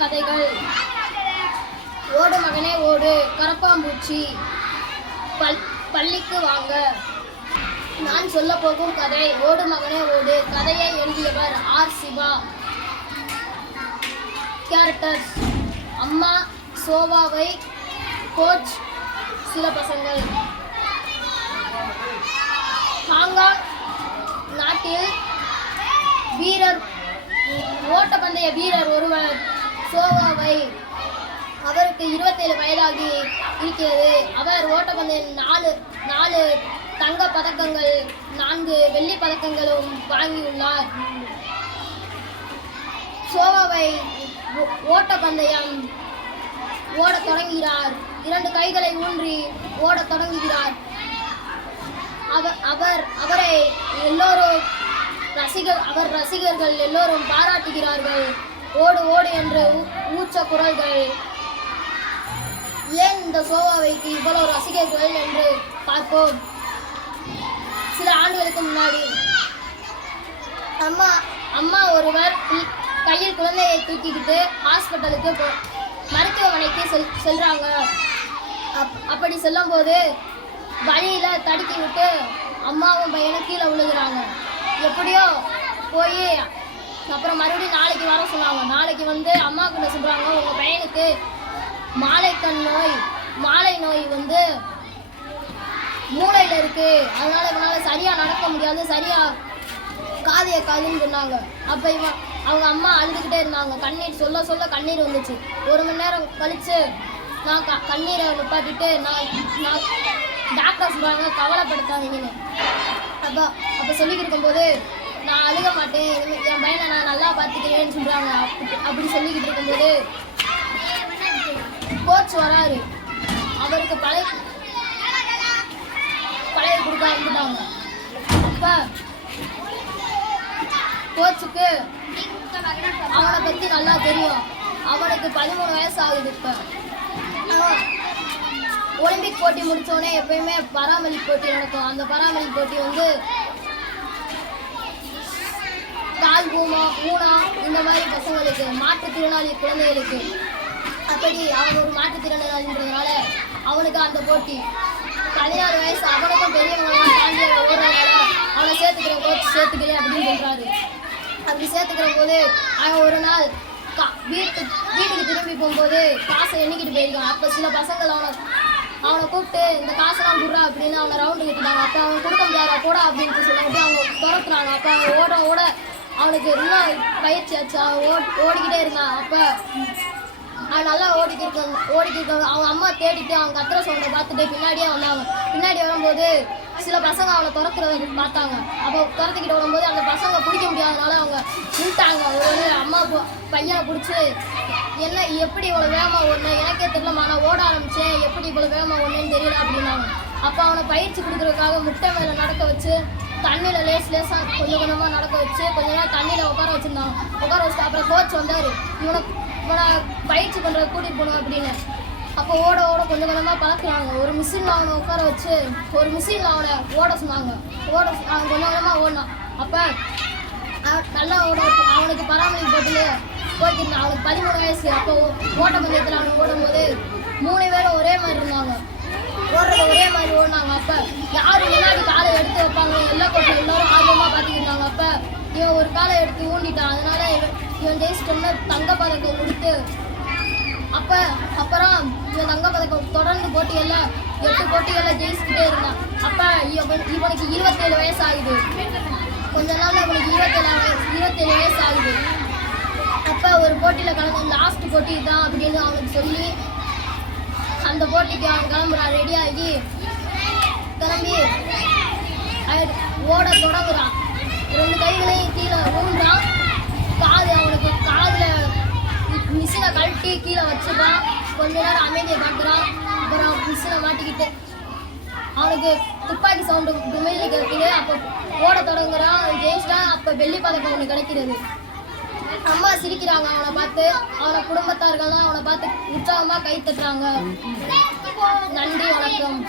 கதைகள். ஓடு மகனே ஓடு, கரப்பாம்பூச்சி, பள்ளிக்கு வாங்க. நான் சொல்ல போகும் கதை ஓடு மகனே ஓடு. கதையை எழுதியவர் ஆர். சிவா. கேரக்டர்ஸ்: அம்மா சோவாவை, கோச் சில பசங்கள். ஹாங்காங் நாட்டில் ஓட்டப்பந்தய வீரர் ஒருவர் சோவாவை. அவருக்கு 27 வயதாகி இருக்கிறது. அவர் ஓட்டப்பந்தயம் 4 தங்க பதக்கங்கள் 4 வெள்ளி பதக்கங்களும் வாங்கியுள்ளார். சோவாவை ஓட்டப்பந்தயம் ஓடத் தொடங்குகிறார். 2 கைகளை ஊன்றி ஓடத் தொடங்குகிறார். அவரை எல்லோரும் ரசிகர்கள் எல்லோரும் பாராட்டுகிறார்கள். ஓடு ஓடு என்று ஊச்ச குரல்கள். ஏன் இந்த சோவாவைக்கு இவ்வளவு ரசிகர்கள் என்று பார்ப்போம். சில ஆண்டுகளுக்கு முன்னாடி அம்மா ஒருவர் கையில் குழந்தையை தூக்கிக்கிட்டு ஹாஸ்பிட்டலுக்கு மருத்துவமனைக்கு செல்றாங்க. அப்படி செல்லும்போது வழியில தடுக்கி விட்டு அம்மாவும் பையனும் கீழே விழுகிறாங்க. எப்படியோ போய் அப்புறம் மறுபடியும் நாளைக்கு வர சொன்னாங்க. நாளைக்கு வந்து அம்மாவுக்கு என்ன சொல்றாங்க, உங்க பையனுக்கு மாலை நோய் வந்து மூளையில இருக்கு, அதனால இவனால சரியா நடக்க முடியாது, சரியா காதுன்னு சொன்னாங்க. அப்ப அவங்க அம்மா அழுதுகிட்டே இருந்தாங்க. கண்ணீர் சொல்ல கண்ணீர் வந்துச்சு. 1 மணி நேரம் கழிச்சு நான் கண்ணீரை நிப்பாட்டிட்டு நான் டாக்டர் சொல்றாங்க கவலைப்படுத்தாதீங்கன்னு. அப்ப சொல்லிக்கிட்டு இருக்கும்போது நான் அழுக மாட்டேன், என் பையனை நான் நல்லா பார்த்துக்கிறேன்னு சொல்றாங்க. அப்படி சொல்லிக்கிட்டு இருக்கும்போது கோச் வராரு. அவருக்கு பழைய கொடுக்க ஆரம்பிட்டாங்க. அப்ப கோச்சுக்கு அவனை பத்தி நல்லா தெரியும். அவனுக்கு 13 வயசு ஆகுது. இப்ப ஒலிம்பிக் போட்டி முடிச்சோடனே எப்பயுமே பராமரிப்பு போட்டி நடக்கும். அந்த பராமரிப்பு போட்டி வந்து கால் ஊனா இந்த மாதிரி பசங்களுக்கு, மாற்றுத்திறனாளி குழந்தைகளுக்கு. அப்படி அவன் ஒரு மாற்றுத்திறனாளின்றதுனால அவனுக்கு அந்த போட்டி 14 வயசு. அவனுக்கும் பெரியவங்களாம் தாண்டி ஓடுறதுனால அவனை சேர்த்துக்கிறேன், கோச் சேர்த்துக்கிறேன் அப்படின்னு சொல்றாரு. அப்படி சேர்த்துக்கிற போது அவன் ஒரு நாள் வீட்டுக்கு திரும்பி போகும்போது காசை எண்ணிக்கிட்டு போயிருக்கான். அப்போ சில பசங்கள் அவனை கூப்பிட்டு இந்த காசெல்லாம் குடுறா அப்படின்னு அவனை ரவுண்டு கட்டிட்டாங்க. அப்போ அவன் கொடுக்க முடியாதா போடா அப்படின்னு சொல்லிட்டு அவங்க துரத்துறாங்க. அப்போ அவன் ஓட அவனுக்கு இன்னும் பயிற்சி ஆச்சு. அவன் ஓடிக்கிட்டே இருந்தான். அப்போ அவன் நல்லா ஓடிக்கிட்டு அவங்க அம்மா தேடிட்டு அவங்க கத்துற சவுண்டை பார்த்துட்டு பின்னாடியே வந்தாங்க. பின்னாடி வரும்போது சில பசங்க அவனை துரத்துறத பார்த்தாங்க. அப்போ துரத்துக்கிட்டு வரும்போது அந்த பசங்க பிடிக்க முடியாதனால அவங்க நின்ட்டாங்க. ஒரு அம்மா பையனை பிடிச்சி என்ன எப்படி இவ்வளோ வேகமாக ஓடணும், எனக்கே தெரியலமா, நான் ஓட ஆரம்பித்தேன், எப்படி இவ்வளோ வேகமாக ஓடணுன்னு தெரியல அப்படின்னாங்க. அப்போ அவனை பயிற்சி கொடுக்குறதுக்காக முட்டை மேலே நடக்க வச்சு தண்ணியில் லேசாக கொஞ்சமாக நடக்க வச்சு கொஞ்ச நேரம் தண்ணியில் உட்கார வச்சுட்டு அப்புறம் கோச் வந்தார். இவனை பயிற்சி பண்ணுறத கூட்டிகிட்டு போகணும் அப்படின்னு. அப்போ ஓட கொஞ்சமாக பழக்கிறாங்க. ஒரு மிஷினில் அவனை உட்கார வச்சு ஒரு மிஷினில் அவனை ஓட சொன்னாங்க. அவன் கொஞ்சமாக ஓடினான். அப்போ நல்லா அவனுக்கு பராமரிப்பு போட்டுல போய்க்கிருந்தான். அவனுக்கு 13 வயசு. அப்போ ஓட்டப்பந்தயத்தில் அவனை ஓடும்போது 3 பேரும் ஒரே மாதிரி இருந்தாங்க. ஓடுறது ஒரே மாதிரி ஓடினாங்க. அப்போ யார் முன்னாடி காலை எடுத்து வைப்பாங்க எல்லா கோட்டையும் எல்லோரும் ஆர்வமாக பார்த்துக்கிட்டாங்க. அப்போ இவன் ஒரு காலை எடுத்து ஊண்டிட்டான். அதனால இவன் ஜெயிச்சிட்டோம்னா தங்கப்பதக்கம் கொடுத்து அப்புறம் இவன் தங்கப்பதக்கம் தொடர்ந்து 8 போட்டிகளில் ஜெயிச்சுக்கிட்டே இருந்தான். அப்போ இவனுக்கு 27 வயசு ஆகுது. கொஞ்ச நாள் இவனுக்கு 27 வயசு ஆகுது. அப்போ ஒரு போட்டியில் கலந்து லாஸ்ட் போட்டி தான் அப்படின்னு அவனுக்கு சொல்லி அந்த போட்டிக்கு அவன் கிளம்புறான். ரெடியாகி கிளம்பி ஓட தொடங்குறான். 2 கைகளையும் கீழே ஊன்றான். அவனுக்கு காதில் மிஷினை கழட்டி கீழே வச்சுட்டான். கொஞ்ச நேரம் அமைதியை பார்க்குறான். அப்புறம் மிஷினை மாட்டிக்கிட்டு அவனுக்கு துப்பாக்கி சவுண்டு குமிழ் கேட்குது. அப்போ ஓட தொடங்குறான். ஜெயிச்சிட்டான். அப்போ வெள்ளி பதக்கம் அவனுக்கு கிடைக்கிறது. அம்மா சிரிக்கிறாங்க அவனை பார்த்து. அவனை குடும்பத்தார்கள்லாம் அவனை பார்த்து உற்சாகமாக கை தட்டுறாங்க. நன்றி, வணக்கம்.